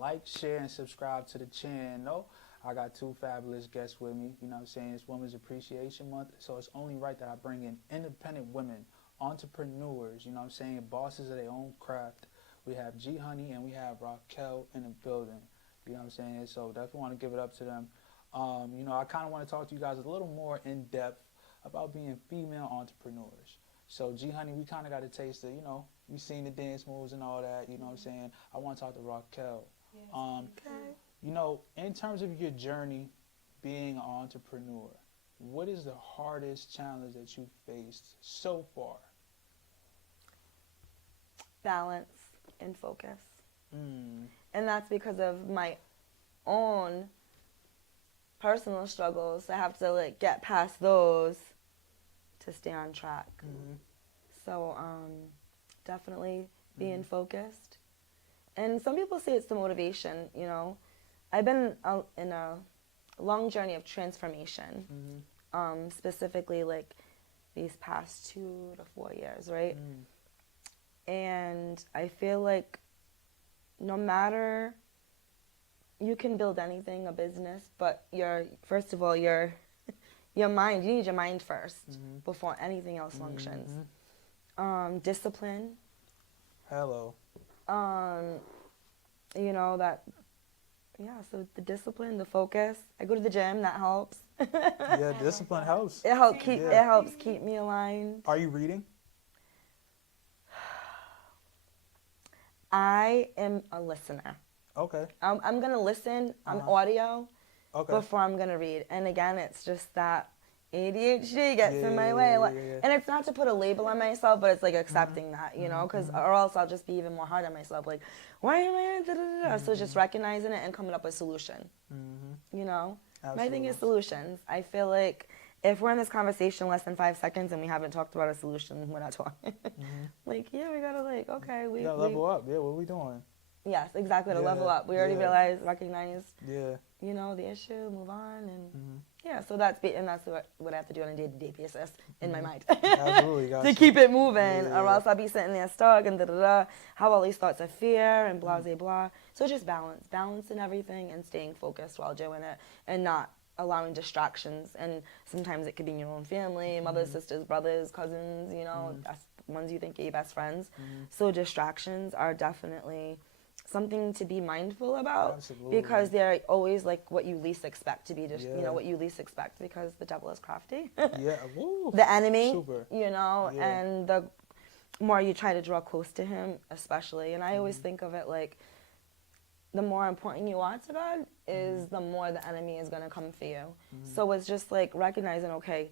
like, share, and subscribe to the channel. I got two fabulous guests with me. You know what I'm saying? It's Women's Appreciation Month, so it's only right that I bring in independent women, entrepreneurs, you know what I'm saying, bosses of their own craft. We have G Honey and we have Raquel in the building. You know what I'm saying? So definitely want to give it up to them. You know, I kind of want to talk to you guys a little more in depth about being female entrepreneurs. So G Honey, we kind of got a taste of, you know, we seen the dance moves and all that. You know what I'm saying? I want to talk to Raquel. Yes, Okay. You know, in terms of your journey being an entrepreneur, what is the hardest challenge that you faced so far? Balance and focus. Mm. And that's because of my own personal struggles. I have to like get past those to stay on track. Mm-hmm. So definitely being focused. And some people say it's the motivation, you know. I've been in a long journey of transformation, specifically like these past 2 to 4 years, right? And I feel like no matter, you can build anything, a business, but first of all, your mind, you need your mind first before anything else functions. Discipline. Hello. You know, so the discipline, the focus. I go to the gym, that helps. Yeah, discipline helps. It helps keep me aligned. Are you reading? I am a listener. Okay. I'm going to listen on audio Okay. before I'm going to read. And again, it's just that ADHD gets in my way. And it's not to put a label on myself, but it's like accepting that, you know, or else I'll just be even more hard on myself. Like, why am I da, da, da, da? So just recognizing it and coming up with a solution, you know? Absolutely. My thing is solutions. I feel like if we're in this conversation less than 5 seconds and we haven't talked about a solution, we're not talking. Like, yeah, we gotta okay. We gotta level up. Yeah, what are we doing? Yes, exactly, to level up. We already realized, recognized, you know, the issue, move on, and yeah, so that's what I have to do on a day-to-day basis in my mind. Absolutely, to keep it moving, or else I'll be sitting there stuck and have all these thoughts of fear and blah, blah, blah. So just balance in everything and staying focused while doing it and not allowing distractions. And sometimes it could be in your own family, mothers, sisters, brothers, cousins, you know, that's ones you think are your best friends. So distractions are definitely something to be mindful about because they're always like what you least expect to be, you know, what you least expect because the devil is crafty. The enemy, you know, and the more you try to draw close to him, especially. And I always think of it like the more important you are to God is the more the enemy is going to come for you. So it's just like recognizing, okay,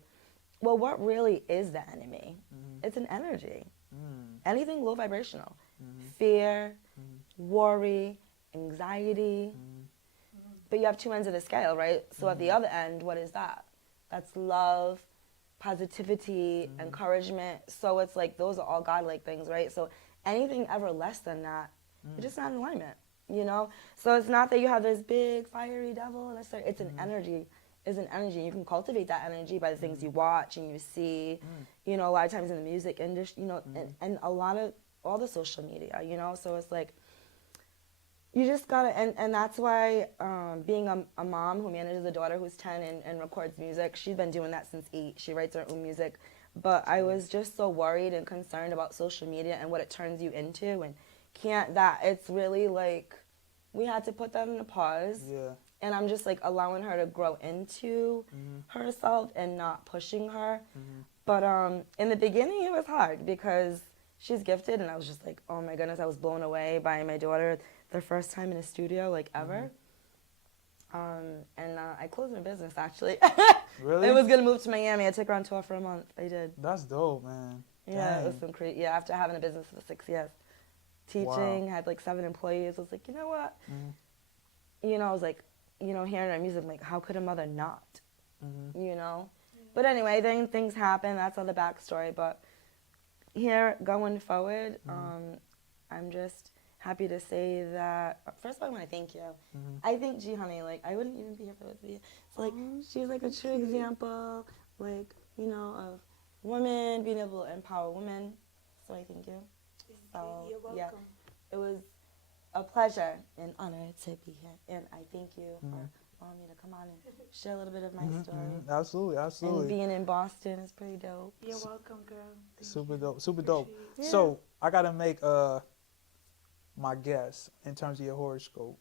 well, what really is the enemy? It's an energy. Anything low vibrational. Fear, worry, anxiety. But you have 2 ends of the scale, right? So at the other end, what is that? That's love, positivity, encouragement. So it's like those are all godlike things, right? So anything ever less than that, you're just not in alignment, you know? So it's not that you have this big fiery devil. It's an energy. It's an energy. You can cultivate that energy by the things you watch and you see, you know, a lot of times in the music industry, you know, and a lot of all the social media, you know? So it's like, you just gotta, and that's why being a mom who manages a daughter who's 10 and records music, she's been doing that since 8. She writes her own music. But I was just so worried and concerned about social media and what it turns you into, and it's really like, we had to put that in a pause. And I'm just like allowing her to grow into herself and not pushing her. But in the beginning, it was hard because she's gifted, and I was just like, oh my goodness, I was blown away by my daughter. Their first time in a studio, like, ever. And I closed my business, actually. Really? I was going to move to Miami. I took her on tour for a month. I did. That's dope, man. Yeah, Dang. it was some crazy. Yeah, after having a business for 6 years. Teaching, had like 7 employees. I was like, you know what? You know, I was like, you know, hearing her music, I'm like, how could a mother not? You know? But anyway, then things happen. That's all the backstory. But here, going forward, I'm just happy to say that, first of all, I want to thank you. I think G Honey, like, I wouldn't even be here if it was for you. So, like, she's like a true example, like, you know, of women, being able to empower women. So I thank you. You're welcome. Yeah, it was a pleasure and honor to be here. And I thank you for allowing me to come on and share a little bit of my story. Absolutely, And absolutely. being in Boston is pretty dope. You're welcome, girl. Thank Super you. dope, super dope. Appreciate Yeah. So I gotta make my guess in terms of your horoscope.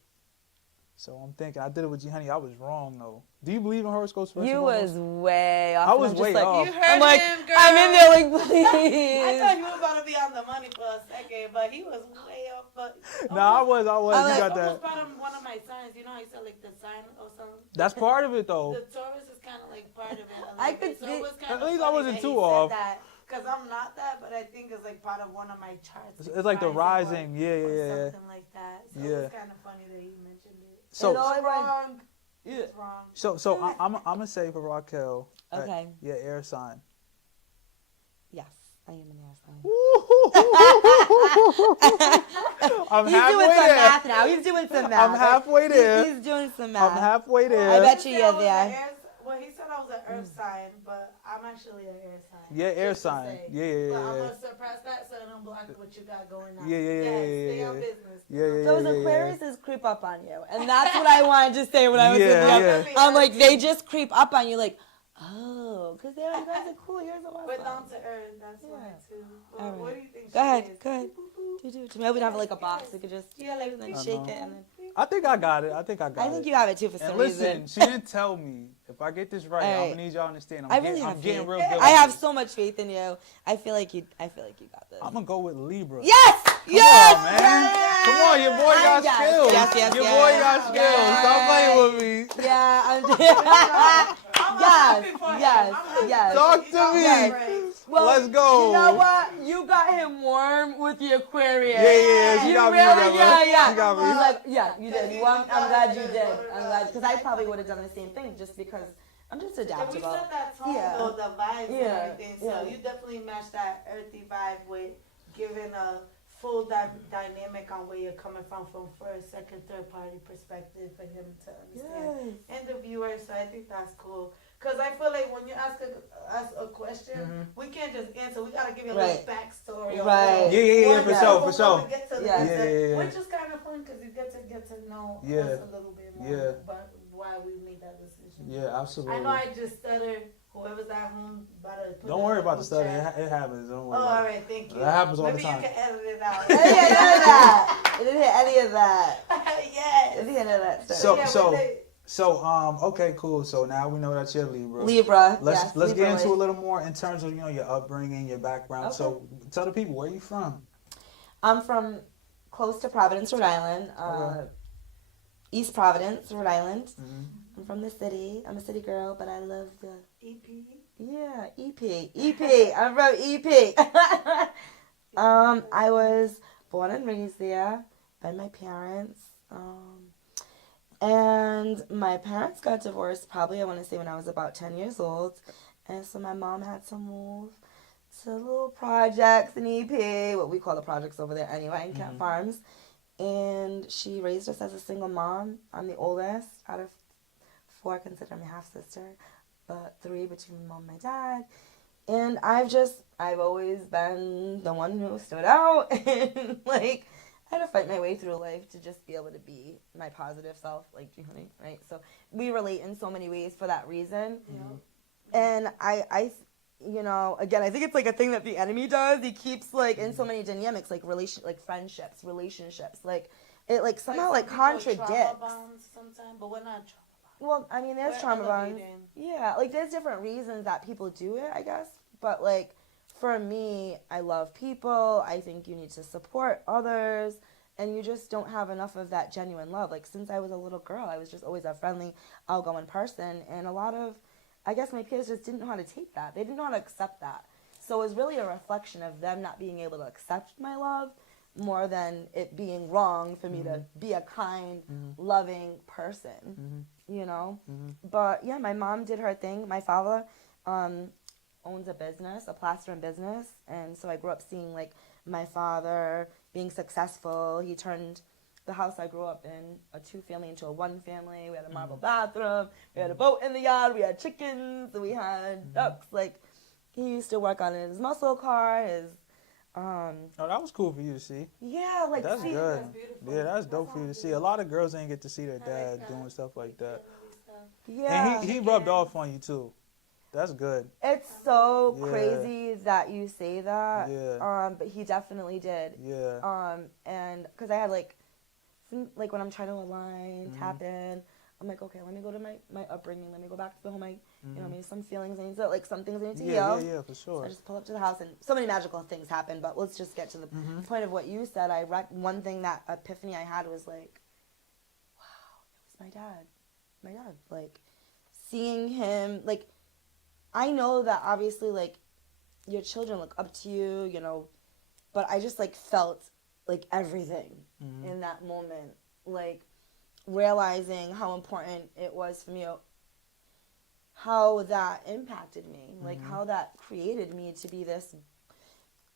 So I'm thinking I did it with G Honey. I was wrong though. Do you believe in horoscopes? First You and was foremost? way off. I and was I'm just way like, off. You heard I'm like, him, girl. I'm in there like, I please. thought he was about to be on the money for a second, but he was way off. But Nah, I was. I You like- got that. almost brought him one of my signs. You know how you said like the sign or something? That's part of it though. The Taurus is kind of like part of it. I could so see- it was kind At of least I funny wasn't that too he said off. that, because I'm not that, but I think it's like part of one of my charts. It's like the rising. Yeah, Or yeah, yeah. something like that. So Yeah. it's kind of funny that he mentioned it. So, And all I want- wrong. Yeah. It's wrong. so I'm gonna say for Raquel. Okay. Yeah, air sign. Yes, I am an air sign. I'm He's halfway doing some there. math now. He's doing some math. I'm halfway there. He's doing some I'm math. halfway there. I bet He you said you're I was there. an well, he said I was an earth sign, but I'm actually an air sign. Yeah, air Just to sign. say. Yeah, yeah, But I'm yeah. gonna suppress that so I don't block what you got going on. Yeah, yeah, yeah, Yes, yeah, stay on yeah. business. Yeah, yeah, Those yeah, yeah, Aquariuses creep up on you, and that's what I wanted to say when I was Yeah, with yeah. you. I'm like, they just creep up on you, like, oh, because you guys are cool. You're so But down awesome. to earth, that's why Yeah. too. But All what right. do you think? Go ahead, she is? go ahead. Boop, boop, boop. Maybe we have like a box. We could just Yeah, like and then I shake know. it, and then I think I got it. I think I got it. I think you have it too for And some listen, reason. she didn't tell me. If I get this right, All I'm right. gonna need y'all to understand. I really have I'm getting faith. real good. I with have this. so much faith in you. I feel like you got this. I'm gonna go with Libra. Yes! Come Yes! on, man. Yes! Come on, your boy got Yes, skills. yes, your yes. boy got skills. Stop playing with me. Yeah, I'm I'm yes, happy for him. yes, I'm happy. yes. Talk He to got me. that right. Well, Let's go. You know what? You got him warm with the Aquarius. Yeah, she You got me really, together. yeah. She got me. He's like, yeah, you did. He Well, I'm got glad it. you did. I'm glad because I probably would have done the same thing just because I'm just And we adaptable. set that tone Yeah. though, the vibes Yeah, and everything. So yeah. you definitely match that earthy vibe with giving a full dynamic on where you're coming from first, second, third party perspective for him to understand. And the viewers, so I think that's cool. Because I feel like when you ask a question, we can't just answer. We got to give you a Right. little backstory. or Right. a little Yeah, for Yeah. sure, for before sure. we get to the Yeah. answer, Yeah. which is kind of fun because you get to know Yeah. us a little bit more Yeah. about why we made that decision. Yeah, absolutely. I know I just stuttered. Whoever's at home, better put Don't that worry in about the the study. chat. It happens. Don't Oh, worry. all about it. right, thank you. That happens all the Maybe time. you can edit it out. I didn't hear none of that. I didn't hear any of that. I Yes. didn't hear none of that So- stuff. Okay, cool. So now we know that you're Libra. Libra. Let's yes, let's Libra get into like- a little more in terms of your upbringing, your background. Okay. So tell the people where you from. I'm from close to Providence, Rhode Island. Okay. East Providence, Rhode Island. Mm-hmm. I'm from the city. I'm a city girl, but I love the EP. EP. I'm from EP. I was born and raised there by my parents. And my parents got divorced probably, I want to say, when I was about 10 years old. And so my mom had to move to little projects in EP, what we call the projects over there anyway, in Camp Farms. And she raised us as a single mom. I'm the oldest out of 4, consider me half sister, but 3 between my mom and my dad. And I've always been the one who stood out and like I had to fight my way through life to just be able to be my positive self, like G Honey, right? So we relate in so many ways for that reason. And I again, I think it's like a thing that the enemy does. He keeps like in so many dynamics, like friendships, relationships, like it like somehow like contradicts. Sometimes, but we're not trauma bonds. Well, I mean, there's We're trauma bonds. elevating. Yeah, like there's different reasons that people do it, I guess. But like for me, I love people. I think you need to support others, and you just don't have enough of that genuine love. Like since I was a little girl, I was just always a friendly, outgoing person, and a lot of, I guess my peers just didn't know how to take that. They didn't know how to accept that. So it was really a reflection of them not being able to accept my love more than it being wrong for me to be a kind, loving person, you know? But yeah, my mom did her thing. My father owns a business, a plastering business. And so I grew up seeing like my father being successful. He turned the house I grew up in, a 2-family, into a 1-family. We had a marble bathroom. We had a boat in the yard. We had chickens. We had ducks. Like, he used to work on his muscle car, his Oh, that was cool for you to see. Yeah, like That's see, good. That's beautiful. Yeah, that's dope for you to see. A lot of girls ain't get to see their dad doing stuff like that. yeah. And he rubbed off on you too. That's good. It's so Yeah. crazy that you say that. Yeah. But he definitely did. Yeah. And because I had like, like when I'm trying to align, Mhm. tap in, I'm like, okay, let me go to my upbringing. Let me go back to the home. You know, Mhm. maybe some feelings I need to, like some things I need to Yeah, heal. yeah, for So I sure. just pull up to the house, and so many magical things happen. But let's just get to the Mhm. point of what you said. One thing, that epiphany I had was like, wow, it was my dad. My dad. Like seeing him, like I know that obviously like your children look up to you, you know, but I just like felt like everything Mhm. in that moment, like realizing how important it was for me, how that impacted me, like how that created me to be this,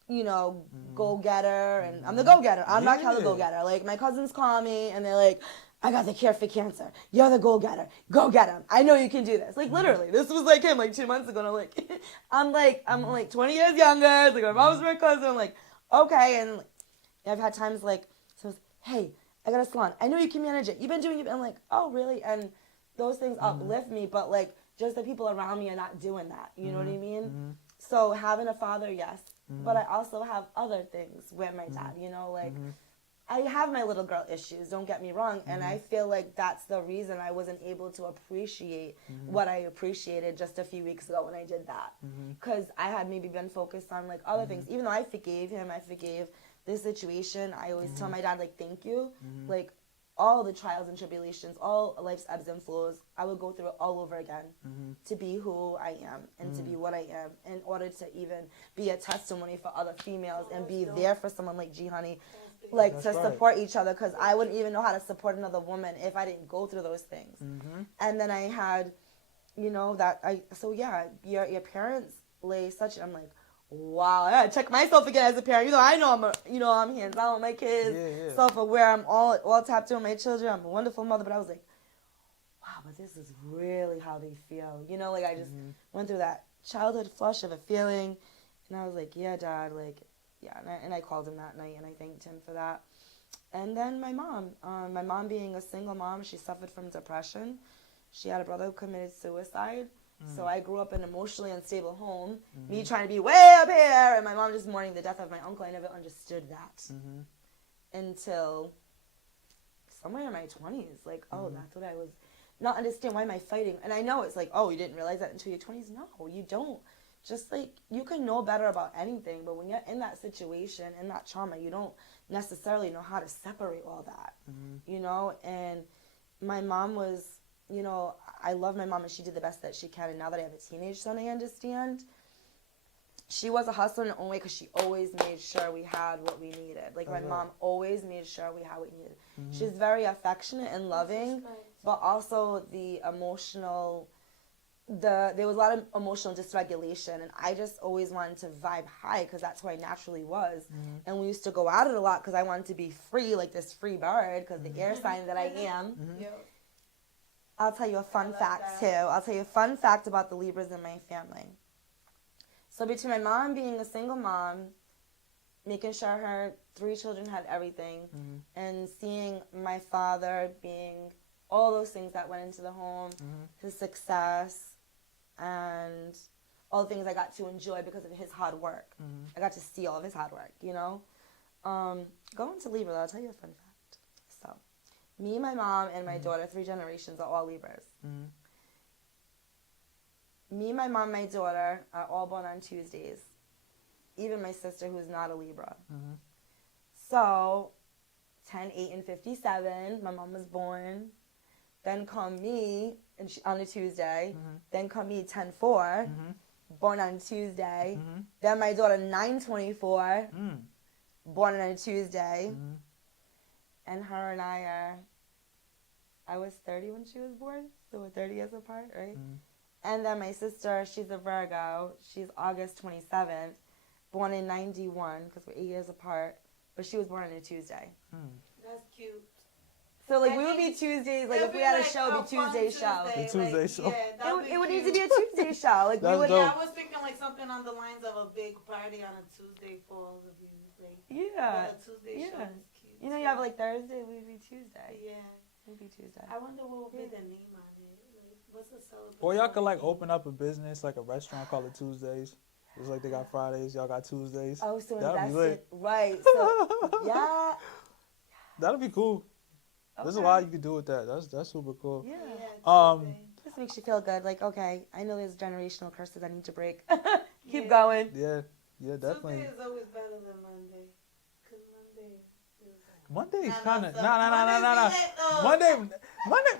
you know, go-getter. And I'm the go-getter. I'm not Kelly the Yeah. go-getter. Like my cousins call me and they're like, I got the cure for cancer. You're the go-getter. Go get him. I know you can do this. Like literally, this was like him like 2 months ago. And I'm like 20 years younger. It's like my mom's my cousin. I'm like, okay. And I've had times like, someone's, hey, I got a salon. I know you can manage it. You've been doing it. I'm like, oh really? And those things uplift me. But like just the people around me are not doing that. You know what I mean? So having a father, yes. But I also have other things with my dad. You know, like. I have my little girl issues, don't get me wrong, and I feel like that's the reason I wasn't able to appreciate what I appreciated just a few weeks ago when I did that. Because I had maybe been focused on like other things. Even though I forgave him, I forgave this situation, I always tell my dad, like, thank you. Like, all the trials and tribulations, all life's ebbs and flows, I would go through it all over again to be who I am and to be what I am in order to even be a testimony for other females and be there for someone like G Honey, like That's to right. support each other, because I wouldn't even know how to support another woman if I didn't go through those things. And then I had, you know, your parents lay such, I'm like, wow, I gotta check myself again as a parent. I know I'm hands on with my kids, Yeah. self-aware. I'm all tapped in with my children. I'm a wonderful mother, but I was like, wow, but this is really how they feel. Like I just went through that childhood flush of a feeling, and I was like, yeah, Dad, like, yeah. And I called him that night, and I thanked him for that. And then my mom being a single mom, she suffered from depression. She had a brother who committed suicide. So I grew up in an emotionally unstable home, me trying to be way up here, and my mom just mourning the death of my uncle. I never understood that until somewhere in my 20s. Like, oh, that's what I was, not understand, why am I fighting? And I know it's like, oh, you didn't realize that until your 20s. No, you don't. Just like, you can know better about anything, but when you're in that situation, in that trauma, you don't necessarily know how to separate all that, And my mom was, I love my mom, and she did the best that she can. And now that I have a teenage son, I understand. She was a hustler in her own way, because she always made sure we had what we needed. Like, my mom always made sure we had what we needed. She's very affectionate and loving, but also the emotional, there was a lot of emotional dysregulation, and I just always wanted to vibe high, because that's who I naturally was. And we used to go at it a lot, because I wanted to be free, like this free bird, because the air sign that I am. I'll tell you a fun fact, too. I'll tell you a fun fact about the Libras in my family. So between my mom being a single mom, making sure her 3 children had everything, and seeing my father being all those things that went into the home, his success, and all the things I got to enjoy because of his hard work. I got to see all of his hard work, Going to Libra, I'll tell you a fun fact. So, me, my mom, and my daughter, 3 generations, are all Libras. Me, my mom, my daughter are all born on Tuesdays. Even my sister, who's not a Libra. So, 10, 8, and 57, my mom was born. Then come me on a Tuesday. Then come me 10-4, born on Tuesday. Then my daughter 9-24, born on a Tuesday. And her and I was 30 when she was born, so we're 30 years apart, right? And then my sister, she's a Virgo. She's August 27th, born in 91, because we're 8 years apart. But she was born on a Tuesday. That's cute. So like I we would be think Tuesdays. Like it'd if we be had a like show, it'd be fun Tuesday show. The Tuesday like, show. Yeah, It would need to be a Tuesday show. Like we That's would. dope. Yeah, I was thinking like something on the lines of a big party on a Tuesday for all of you. Like, Yeah. a Tuesday show Yeah. is cute. You know, you have like Thursday. We'd be Tuesday. Yeah. We'd be Tuesday. I wonder what would be the name on it. Like, what's the celebration? Or y'all could like open up a business, like a restaurant, call it Tuesdays. Just like they got Fridays, y'all got Tuesdays. Oh, so That'd be invested. lit. Right. So yeah. That'd be cool. There's a Okay. lot you could do with that. That's super cool. Yeah. Um, This makes you feel good. Like, okay, I know there's generational curses I need to break. Keep Yeah. going. Yeah, definitely. Tuesday is always better than Monday. Because Monday is Monday's Nah, kind of no.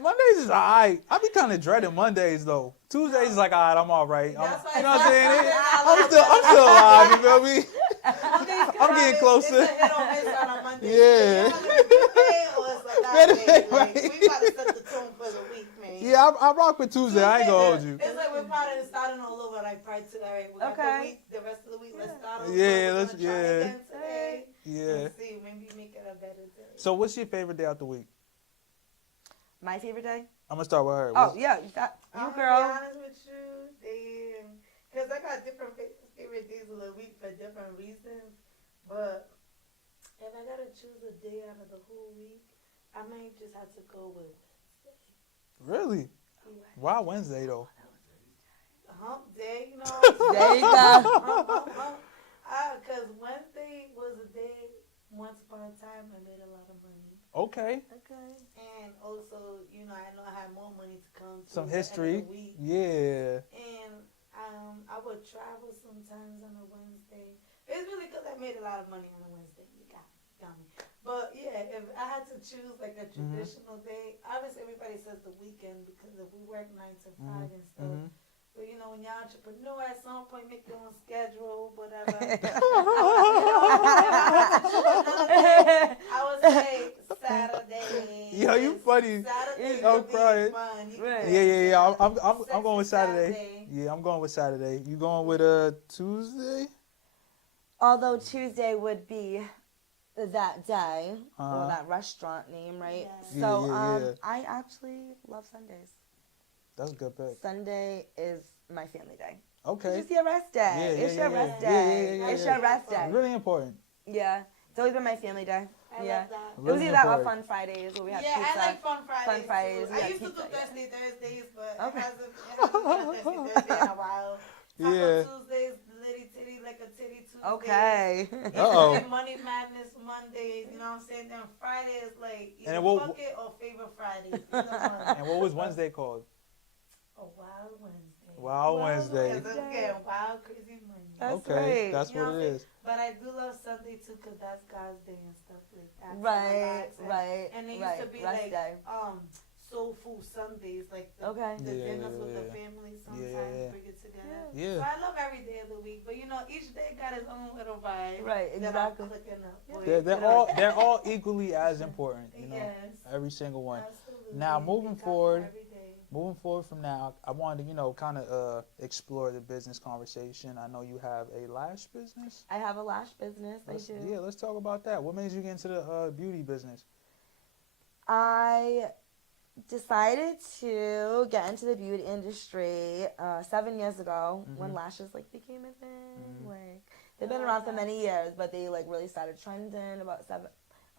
Mondays is alright. I be kind of dreading Mondays though. Tuesdays is like alright, I'm all right. That's why You know what I'm saying? it's I'm still alive. You feel me? Monday's I'm getting closer. It's a hit or miss on a Monday. Yeah. It's either a good day or it's a bad day. Like, Right. we gotta set the tone for the week, man. Yeah, I rock with Tuesday. I ain't gonna hold you. It's like we're probably starting all over like prior to all right. We got Okay. the week, the rest of the week. Let's start over. Yeah, We're let's- gonna try yeah. again today. Yeah. Let's see, maybe make it a better day. So, what's your favorite day out the week? My favorite day? I'm gonna start with her. Oh yeah, you got you I'm girl. gonna be honest with you, because I got different favorite days of the week for different reasons. But if I gotta choose a day out of the whole week, I might just have to go with Really? Why Wednesday though? hump day. You know. There you go. Hump. Because Wednesday was a day. Once upon a time, I made a lot of money. Okay. Okay. And also, you know, I know I had more money to come to Some the end of history. the week. Yeah. And I would travel sometimes on a Wednesday. It's really because I made a lot of money on a Wednesday. You got me. But yeah, if I had to choose like a traditional day, obviously everybody says the weekend because if we work 9 to 5 and stuff. Mhm. But you know, when you're an entrepreneur, at some point make your own schedule, whatever. I would say Saturday. Yo, you funny. Saturday I'm would be crying. fun. You Right. can Yeah. I'm Sexy going with Saturday. Saturday. Yeah, I'm going with Saturday. You going with Tuesday? Although Tuesday would be that day Uh-huh. or that restaurant name, right? Yeah. So Yeah. I actually love Sundays. That's a good pick. Sunday is my family day. Okay. It's your rest day. Yeah, It's yeah, your yeah, rest yeah. day. Yeah, It's yeah. your rest day. Really important. Yeah. It's always been my family day. I Yeah. love that. It was Really either our important. Fun Fridays where we had Yeah, pizza. I like Fun Fridays. Fun Fridays, too. we I had used to do pizza, Thursday, Thursdays, but Okay. it hasn't been Thursday in a while. Taco Yeah. Tuesdays, litty titty, like a titty Tuesday. Okay. Uh-oh. And Money Madness Mondays, you know what I'm saying? Then Friday is like either And what- fuck it or favorite Friday. Either one. And what was Wednesday called? A Wild Wednesday. Wild Wednesday. Wednesday. Again, wild, crazy money. That's Okay, right. that's You know what what it I'm is. But I do love Sunday too, cause that's God's day and stuff like that. to Right, relax and- right, And it used right. to be Rest like day. soul food Sundays, like the, Okay. the Yeah, dinners with the yeah. family. Sometimes Yeah. bring it together. So Yeah. I love every day of the week, but you know, each day got its own little vibe. Right, That I'm exactly. clicking up with, They're you know? all equally as important, you know. Yes. Every single one. Absolutely. Now, We moving talk forward- every day. Moving forward from now, I wanted to, kind of explore the business conversation. I know you have a lash business. I have a lash business. I do. Yeah, let's talk about that. What made you get into the beauty business? I decided to get into the beauty industry 7 years ago when lashes like became a thing. Like they've been around for many years, but they like really started trending about 7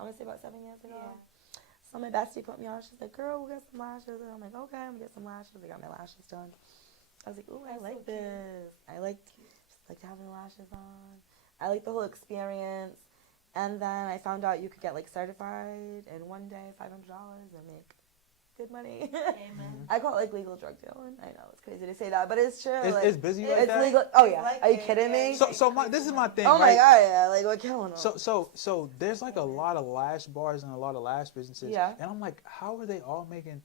years ago. Yeah. So my bestie put me on. She's like, "Girl, we'll get some lashes." And I'm like, "Okay, I'm gonna get some lashes." I got my lashes done. I was like, "Ooh, I That's like so cute. this. I just like having lashes on. I like the whole experience." And then I found out you could get like certified in one day, $500, and make good money. Amen. I call it like legal drug dealing. I know it's crazy to say that, but it's true. It's, like, it's busy like it's that. legal. Oh yeah, Like are you it, kidding yeah. me? So this is my thing. Oh my right? god, yeah, like we're killing them. So there's like a lot of lash bars and a lot of lash businesses. Yeah. And I'm like, how are they all making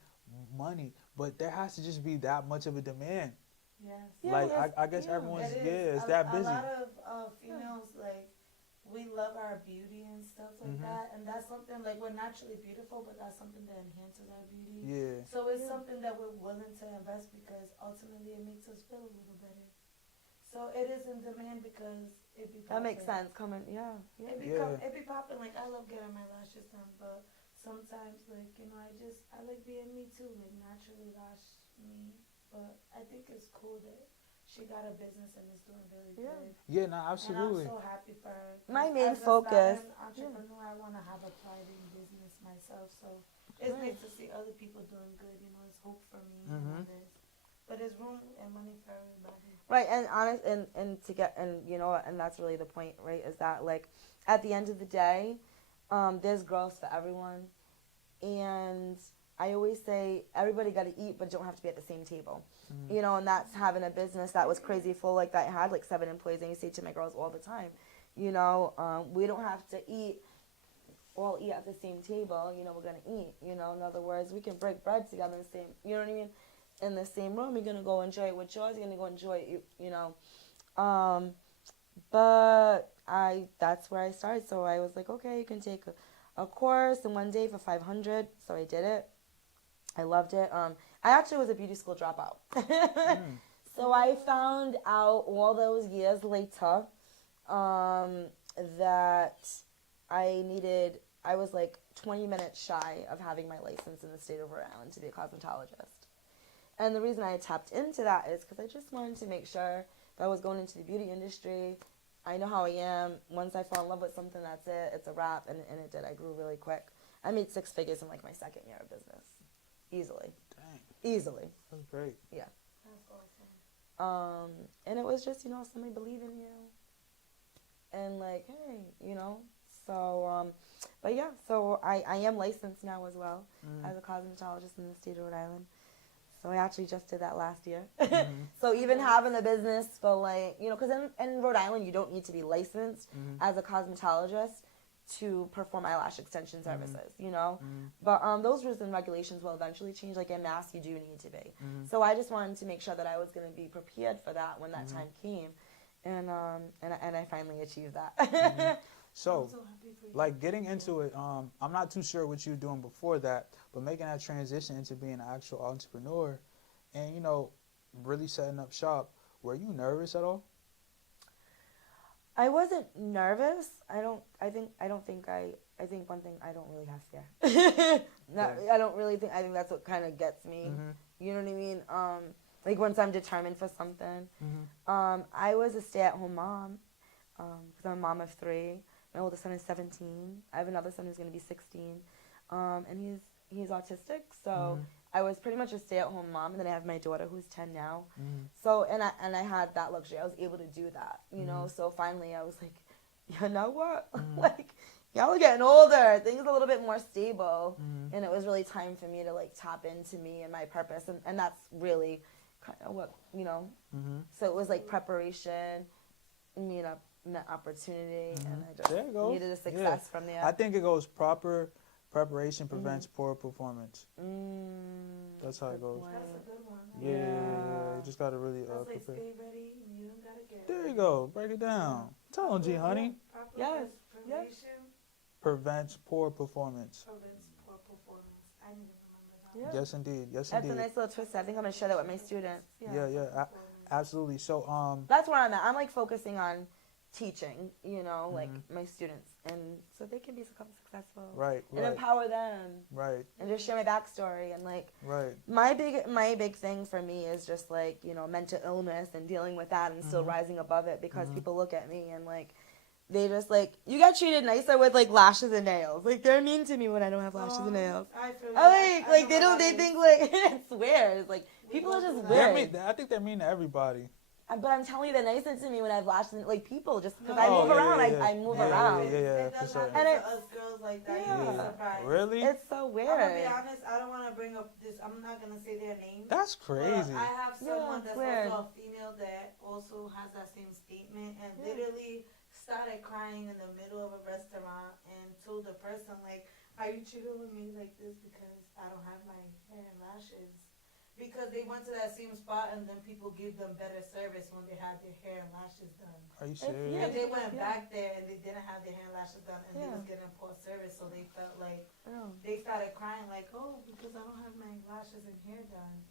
money? But there has to just be that much of a demand. Yes. Yeah, like yes, I guess yeah. everyone's It is. it's that busy. A lot of females like we love our beauty and stuff like that, and that's something like we're naturally beautiful, but that's something that enhances our beauty. Yeah. So it's something that we're willing to invest because ultimately it makes us feel a little better. So it is in demand because it be That makes poppin'. sense. Coming, yeah. It be popping. Like I love getting my lashes done, but sometimes, like, I like being me too, like, naturally lash me. But I think it's cool that she got a business and is doing really good. Yeah, no, And I'm absolutely. so happy for her. 'Cause My main as a focus. starting entrepreneur, I want to have a thriving business myself. So it's Right. nice to see other people doing good. It's hope for me Mhm. and others. But there's room and money for everybody. Right, and honest, and to get, and you know what, and that's really the point, right? Is that like, at the end of the day, there's growth for everyone, and I always say everybody got to eat, but don't have to be at the same table. Mhm. You know, and that's having a business that was crazy full like that. I had like 7 employees, and I say to my girls all the time, we don't have to all eat at the same table. We're gonna eat. In other words, we can break bread together in the same. You know what I mean? In the same room, you're gonna go enjoy it with yours. You're gonna go enjoy it. But that's where I started. So I was like, okay, you can take a course in one day for 500. So I did it. I loved it. I actually was a beauty school dropout. So I found out all those years later that I was like 20 minutes shy of having my license in the state of Rhode Island to be a cosmetologist. And the reason I tapped into that is because I just wanted to make sure that I was going into the beauty industry. I know how I am. Once I fall in love with something, that's it. It's a wrap. And it did. I grew really quick. I made 6 figures in like my second year of business. Easily. Dang, Easily. that's great. Yeah. That's awesome. And it was just, somebody believe in you. And like, hey, So, but yeah, so I am licensed now as well as a cosmetologist in the state of Rhode Island. So I actually just did that last year. So even having a business for like, because in Rhode Island you don't need to be licensed as a cosmetologist to perform eyelash extension services, But those rules and regulations will eventually change. Like in Mass, you do need to be. So I just wanted to make sure that I was going to be prepared for that when that time came. And I finally achieved that. So, I'm so happy for you. like getting into it, I'm not too sure what you were doing before that, but making that transition into being an actual entrepreneur and, really setting up shop, were you nervous at all? I wasn't nervous. I think one thing, I don't really have fear. I think that's what kind of gets me. You know what I mean? Like once I'm determined for something. I was a stay-at-home mom because I'm a mom of 3. My oldest son is 17. I have another son who's going to be 16, and he's autistic. So I was pretty much a stay-at-home mom, and then I have my daughter who's 10 now. So and I had that luxury. I was able to do that, So finally, I was like, you know what? Like y'all are getting older. Things are a little bit more stable, and it was really time for me to like tap into me and my purpose, and that's really kind of what So it was like preparation, met opportunity, and I just needed a success from there. I think it goes preparation prevents poor performance. That's how it goes. That's a good one. Yeah. You just gotta really That's like prepare. stay ready and you don't gotta get. There you go. Break it down. Tell them, G, honey. Proper Yes. preparation Prevents poor performance. prevents poor performance. I need to remember that. Yeah. Yes, indeed. Yes, That's a indeed. nice little twist. I think I'm gonna share that with my students. Yeah. Absolutely. So, That's where I'm at. I'm like focusing on teaching, like my students, and so they can be successful. right. And empower them, Right. and just share my backstory, and like Right. my big thing for me is just like mental illness and dealing with that and still rising above it, because people look at me and like they just like, you got treated nicer with like lashes and nails. Like they're mean to me when I don't have lashes and nails. I feel Like they think like it's weird. It's like people are just weird. I think they're mean to everybody. But I'm telling you, they're nicer to me when I have lashes. And, like people, just because No. I move yeah, around, yeah, yeah. I move Yeah, around. yeah, It for does sure. happen And to it's- us girls like that. Yeah. You'd be surprised. Really? It's so I'm gonna be weird. honest. I don't want to bring up this. I'm not gonna say their name. That's But crazy. I have someone it's that's weird. also a female that also has that same statement and literally started crying in the middle of a restaurant and told the person like, "Are you cheating with me like this because I don't have my hair and lashes?" Because they went to that same spot and then people give them better service when they had their hair and lashes done. Are you yeah. serious? And they went Yeah. back there and they didn't have their hair and lashes done and they Yeah. was getting poor service, so they felt like Oh. they started crying like, "Oh, because I don't have my lashes and hair done."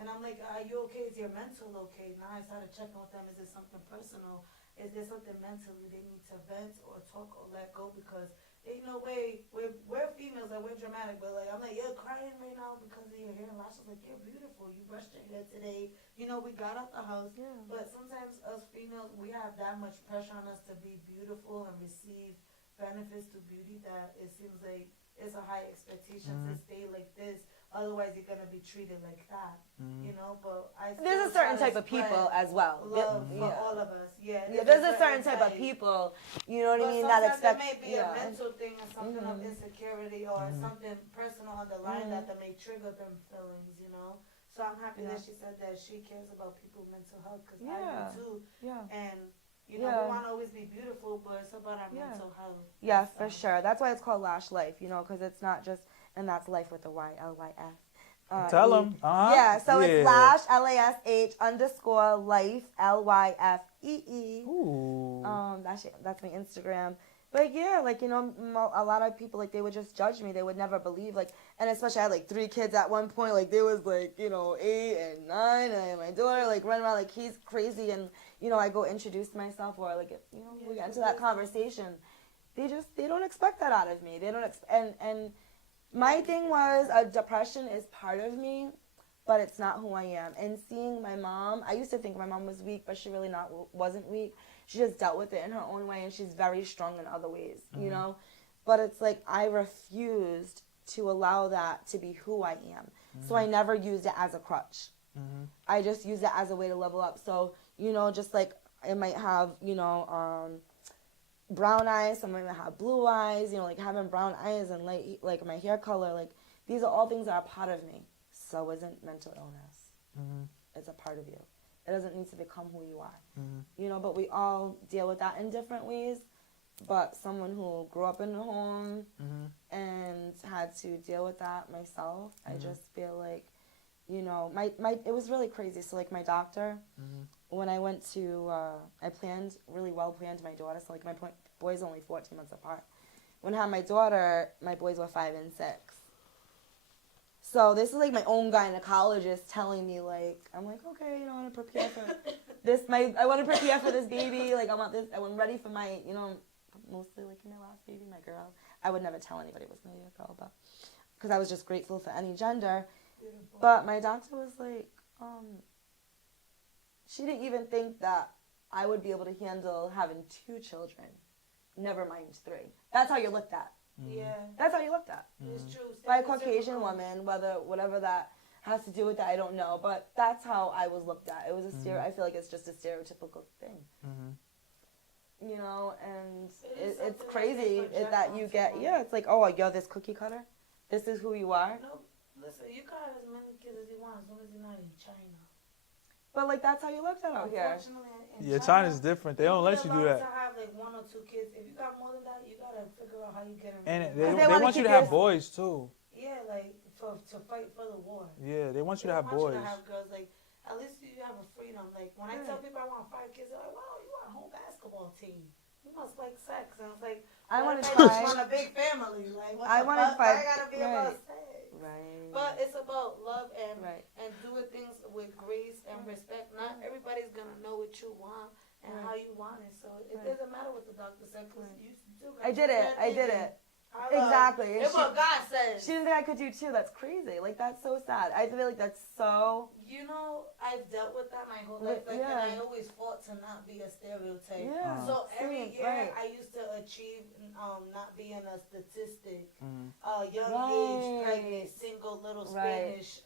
And I'm like, "Are you okay? Is your mental okay?" Now I started checking with them. Is it something personal? Is there something mentally they need to vent or talk or let go? Because ain't no way. We're females and we're dramatic, but like I'm like, you're crying right now because of your hair and lashes. Like you're beautiful. You brushed your hair today. You know, we got out the house. Yeah. But sometimes us females, we have that much pressure on us to be beautiful and receive benefits to beauty that it seems like it's a high expectation to stay like this. Otherwise, you're gonna be treated like that, you know. But there's a certain type of people as well. Love for all of us, yeah. Yeah, there's a certain type of people, you know what I mean, that expect. There may be a mental thing or something of insecurity or something personal on the line that may trigger them feelings, you know. So I'm happy that she said that she cares about people's mental health because I do too. Yeah. And you know, we want to always be beautiful, but it's about our mental health. Yeah, for sure. That's why it's called Lash Life, you know, because it's not just, and that's life with a Y, L-Y-F. Tell them. Yeah, so it's Lash, Lash _ life, L-Y-F-E-E. Ooh. That's my Instagram. But yeah, like, you know, a lot of people, like, they would just judge me. They would never believe, like, and especially I had, like, 3 kids at one point. Like, there was, like, you know, 8 and 9, and my daughter, like, running around like he's crazy. And, you know, I go introduce myself or, like, you know, we get into that conversation. They don't expect that out of me. They don't and my thing was depression is part of me, but it's not who I am. And seeing my mom, I used to think my mom was weak, but she really wasn't weak. She just dealt with it in her own way, and she's very strong in other ways, you know? But it's like I refused to allow that to be who I am. So I never used it as a crutch. I just used it as a way to level up. So, you know, just like I might have, you know, brown eyes, some might have blue eyes, you know, like having brown eyes and like my hair color, like these are all things that are part of me. So isn't mental illness. It's a part of you. It doesn't need to become who you are. You know, but we all deal with that in different ways. But someone who grew up in a home and had to deal with that myself, I just feel like, you know, it was really crazy. So like my doctor, when I went to, I really well planned my daughter. So like my boys only 14 months apart. When I had my daughter, my boys were 5 and 6. So this is like my own gynecologist telling me, like, I'm like, okay, you know, I want to prepare for this. I want to prepare for this baby. Like, I'm ready for my, you know, mostly like my last baby, my girl. I would never tell anybody it was going to be a girl, but because I was just grateful for any gender. Beautiful. But my doctor was like, she didn't even think that I would be able to handle having 2 children. Never mind 3. That's how you're looked at. Yeah. That's how you looked at. It's true. By a Caucasian woman, whatever that has to do with that, I don't know. But that's how I was looked at. It was a I feel like it's just a stereotypical thing. You know, and it's crazy that you get, it's like, oh, you're this cookie cutter? This is who you are? No, listen, you can have as many kids as you want as long as you're not in China. But, like, that's how you looked at out here. Yeah, China's different. They don't let you do that. To have, like, 1 or 2 kids. If you got more than that, you got to figure out how you get them. And they want you to have boys, too. Yeah, like, to fight for the war. Yeah, they want you to have boys. They want you to have girls. Like, at least you have a freedom. Like, when I tell people I want 5 kids, they're like, wow, you want a whole basketball team. You must like sex. And it's like, I want to want a big family. Like, what the fuck? I got to be about sex. Right. But it's about love and doing things with grace and respect. Not everybody's gonna know what you want and how you want it. So it doesn't matter what the doctor said because you still got I did it. Exactly. It's what God says. She didn't think I could do 2. That's crazy. Like, that's so sad. I feel like that's so... You know, I've dealt with that my whole life. Like, and I always fought to not be a stereotype. Yeah. So every year I used to achieve not being a statistic. Young age, pregnant, single, little Spanish.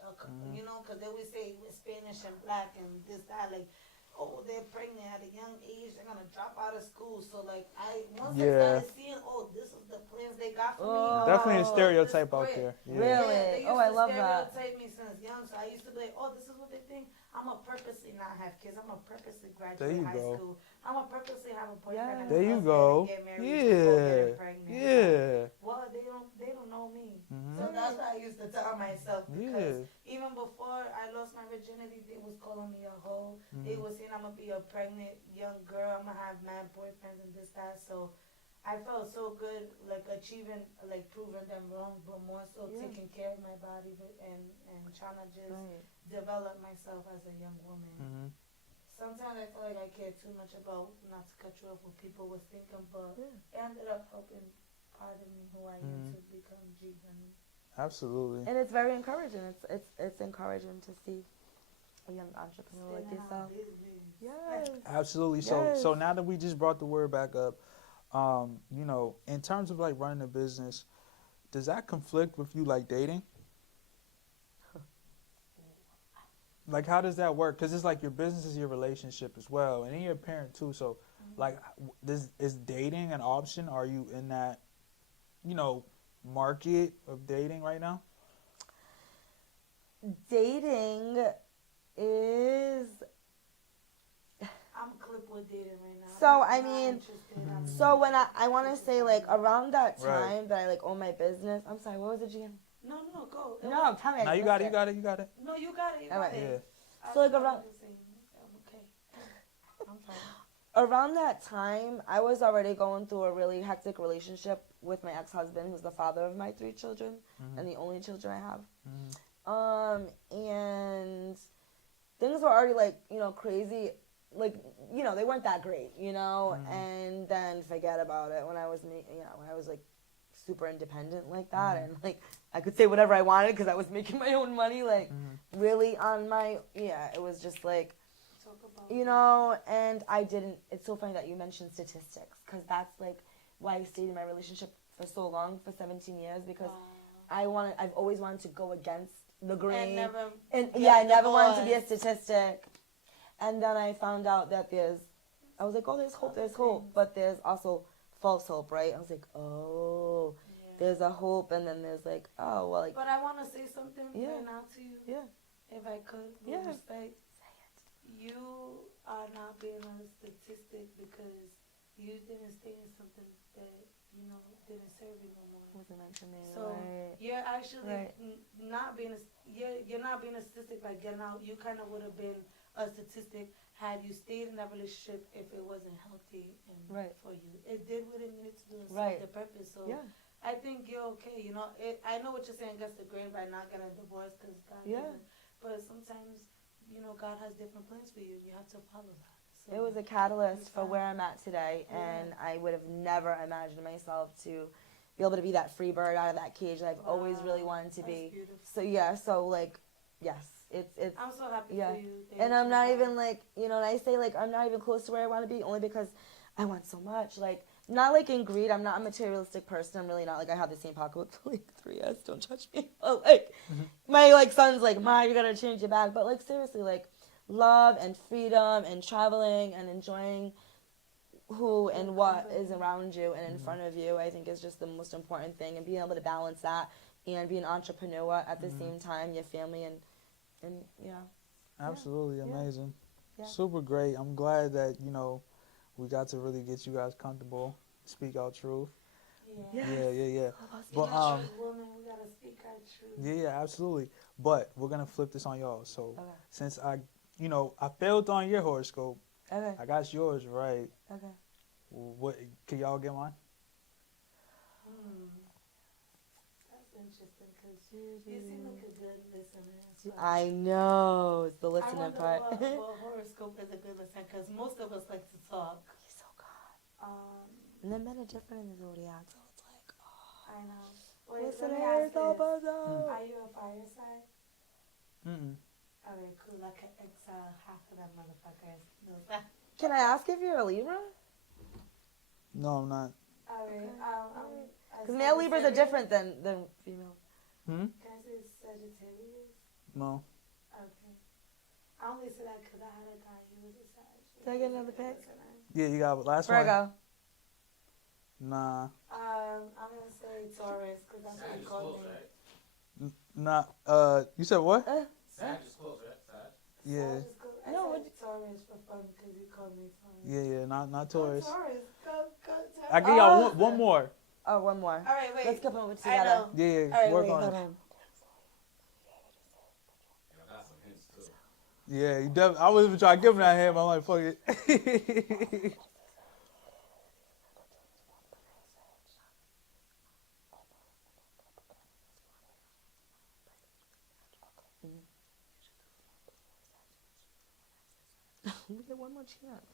You know, because they always say Spanish and black and this, that, like... Oh, they're pregnant at a young age. They're gonna drop out of school. So like, once I started seeing, this is the plans they got for me. Definitely a stereotype out there. Yeah. Really? I love that. They used to stereotype me since young. So I used to be like, this is what they think. I'm gonna purposely not have kids. I'm gonna purposely graduate high school. I'm gonna purposely have a boyfriend. There you go. Get married, pregnant. Yeah. Well, they don't know me. So that's what I used to tell myself because even before I lost my virginity, they was calling me a hoe. They was saying I'm gonna be a pregnant young girl. I'm gonna have mad boyfriends and this, that. So I felt so good, like achieving, like proving them wrong, but more so taking care of my body and trying to just develop myself as a young woman. Sometimes I feel like I care too much about, not to cut you off, what people was thinking, but it ended up helping part of me, who I am Mhm. to become G Honey. Absolutely. And it's very encouraging. It's encouraging to see a young entrepreneur like Standing yourself. on business. Yes. Absolutely. Yes. So now that we just brought the word back up, you know, in terms of like running a business, does that conflict with you like dating? Like, how does that work? Because it's like your business is your relationship as well, and then you're a parent too. So, like, is dating an option? Are you in that, you know, market of dating right now? Dating is I'm clip with dating right now. So, I'm I not mean, interested. I'm so when I want to This is say like fine. around that Right. time that I like own my business. I'm sorry, what was it, GM? No, go. No, tell me. Now you got it. You got it. You got it. No, you got it. You All got right. Yeah. it. I So, like, was around- just saying, I'm okay. I'm fine. Around that time, I was already going through a really hectic relationship with my ex-husband, who's the father of my 3 children and the only children I have. And things were already like, you know, crazy. Like, you know, they weren't that great, you know. And then forget about it when I was, when I was like super independent like that, and like I could say whatever I wanted because I was making my own money. Like, really on my, it was just like. Talk about You know, and I didn't. It's so funny that you mentioned statistics because that's like why I stayed in my relationship for so long, for 17 years, because I've always wanted to go against the grain. And I never wanted to be a statistic. And then I found out that I was like, oh, there's hope, but there's also false hope, right? I was like, oh, there's a hope, and then there's like, oh, well, like. But I want to say something Yeah. right now to you. Yeah. If I could, with Yeah. respect. You are not being a statistic because you didn't stay in something that, you know, didn't serve you no more. Wasn't meant for me, So right. you're actually Right. not being you're not being a statistic by getting out. You kind of would have been a statistic had you stayed in that relationship if it wasn't healthy and Right. for you. It did what it needed to do and Right. served the purpose. So Yeah. I think you're okay. You know, I know what you're saying against the grain by not getting a divorce because God Yeah. didn't. But sometimes, you know, God has different plans for you. You have to follow that. So It was a catalyst it's for fine. where I'm at today, Yeah. and I would have never imagined myself to be able to be that free bird out of that cage that I've always really wanted to That's be. beautiful. So yeah, so like, yes, it's. I'm so happy Yeah. for you. And I'm not even like, you know, and I say like I'm not even close to where I want to be only because I want so much. Like, not like in greed. I'm not a materialistic person. I'm really not. Like, I have the same pocketbook for like 3S. Don't judge me. But like, my like son's like, Ma, you gotta change your bag. But like seriously, like, love and freedom and traveling and enjoying who and what is around you and in front of you, I think is just the most important thing. And being able to balance that and be an entrepreneur at the same time, your family and yeah. Absolutely Yeah. amazing. Yeah. Super great. I'm glad that, you know, we got to really get you guys comfortable, speak our truth. Yeah. Yeah. But But women, we gotta speak our truth. yeah, absolutely. But we're gonna flip this on y'all. So Okay. since I failed on your horoscope, Okay. I got yours right. Okay. What can y'all get mine? That's interesting because you seem like a good listener. So I know it's the I listening wonder part. what horoscope is a good listener because most of us like to talk. He's so God. And then men are different in the zodiac, so it's like, I know. Wait, let me listeners, ask help this. us out. Are you a fire sign? Mm-mm. Alright, cool. I can exile half of them motherfuckers. No, that. Can I ask if you're a Libra? No, I'm not. Alright, Because male Libras are different than female. Hmm? Can I say Sagittarius? No. Okay. I only said that because I had a guy who was a Sagittarius. Did I get another pick? Yeah, you got last one. Virgo. Nah. I'm gonna say Taurus because that's what he called me. Nah. You said what? Sag is close, right? Sag. Yeah. I No, said Taurus for fun because he called me Taurus. Yeah. Not Taurus. Taurus. Go Taurus. I give y'all one more. Oh, one more. Alright, wait. Let's keep them I together. know. Yeah. Alright, Work wait, on Hold it. on. I got some hints too. Yeah. I was even trying to give him that hand, but I'm like, fuck it. We get one more chance.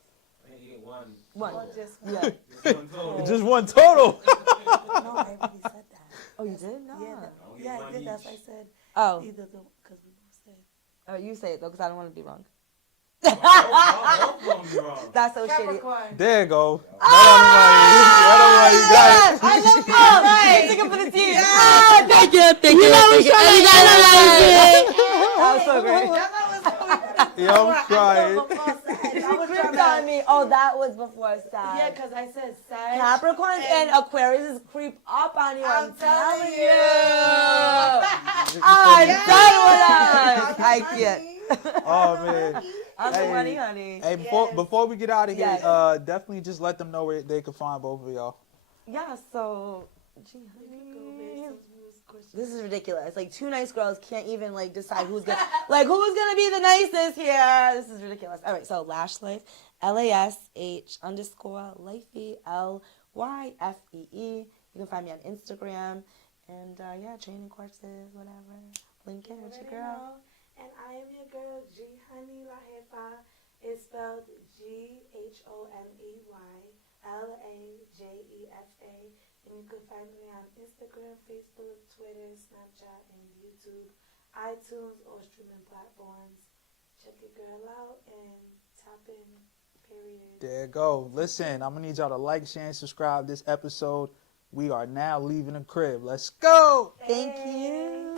I think you get one. One. Just Yeah. Just one total. Just one total. No, I already said that. Oh, you did? No. Yeah, Don't get yeah, I one did. That's each. why I said Oh, either the because we both said. you say it though, because I don't want to be wrong. Both gonna be wrong. That's so shitty. Capricorn. There you go. Ah! Right on, you got it. I love you. Right. Take it for the team. Ah, thank you. That was so great. Yeah, I'm crying. She creeped on me. Oh, that was before Sag. Yeah, because I said Sag. Capricorns and Aquarius creep up on you. I'm telling you. I'm done with us. I can't. Oh man. I'm the Hey. money, honey. Hey, before we get out of here, definitely just let them know where they can find both of y'all. Yeah, so, gee, honey. This is ridiculous. Like, two nice girls can't even, like, decide who's gonna, like, who's gonna be the nicest here. This is ridiculous. All right, so Lash Life, LASH_Lifey, LYFEE. You can find me on Instagram. And, yeah, training courses, whatever. Lincoln, what's your girl? And I am your girl, G Honey Lajefa. It's spelled GHONEYLAJEFA. And you can find me on Instagram, Facebook, Twitter, Snapchat, and YouTube, iTunes, or streaming platforms. Check your girl out and tap in, period. There you go. Listen, I'm gonna need y'all to like, share, and subscribe this episode. We are now leaving the crib. Let's go. Thank you.